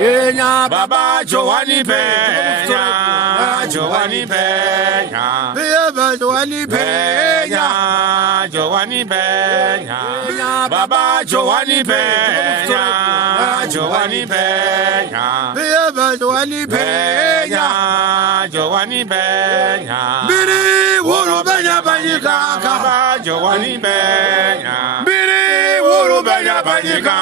Penya, Baba Giovanni Penya, Giovanni Penya, Baba Giovanni Penya, Giovanni Penya, Baba Giovanni Penya, Giovanni Penya, Baba Giovanni Penya, Giovanni Penya, Biri Wuru Benya Banyika, Baba Giovanni Penya, Biri Wuru Benya Banyika.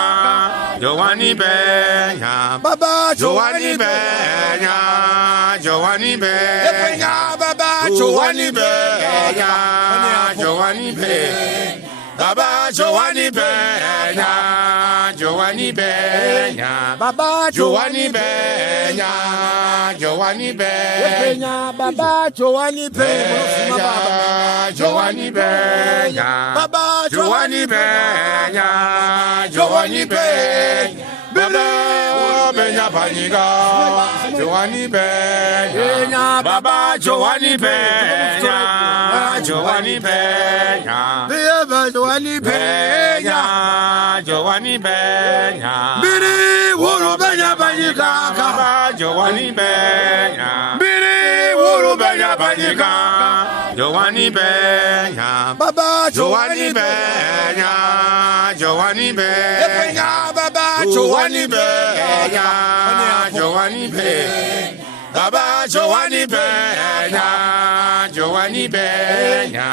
Giovanni Penya, Baba Giovanni Penya, Giovanni Penya, Baba Giovanni Penya, Giovanni Penya, Baba Giovanni Penya, Giovanni Penya, Baba Giovanni Penya, Giovanni Penya, Baba Giovanni Penya, Giovanni Penya, Baba Giovanni Penya, Giovanni Penya, Baba Penya Panyika, Giovanni Penya, Baba Giovanni Penya, Giovanni Penya, Baba Giovanni Penya, Giovanni Penya, Biri Wuru Benya Panyika, Baba Giovanni Penya, Biri Wuru Benya Panyika, Giovanni Penya, Baba Giovanni Penya, Giovanni Penya, Baba Giovanni Penya, Giovanni Penya, Baba Giovanni Penya, Giovanni Penya.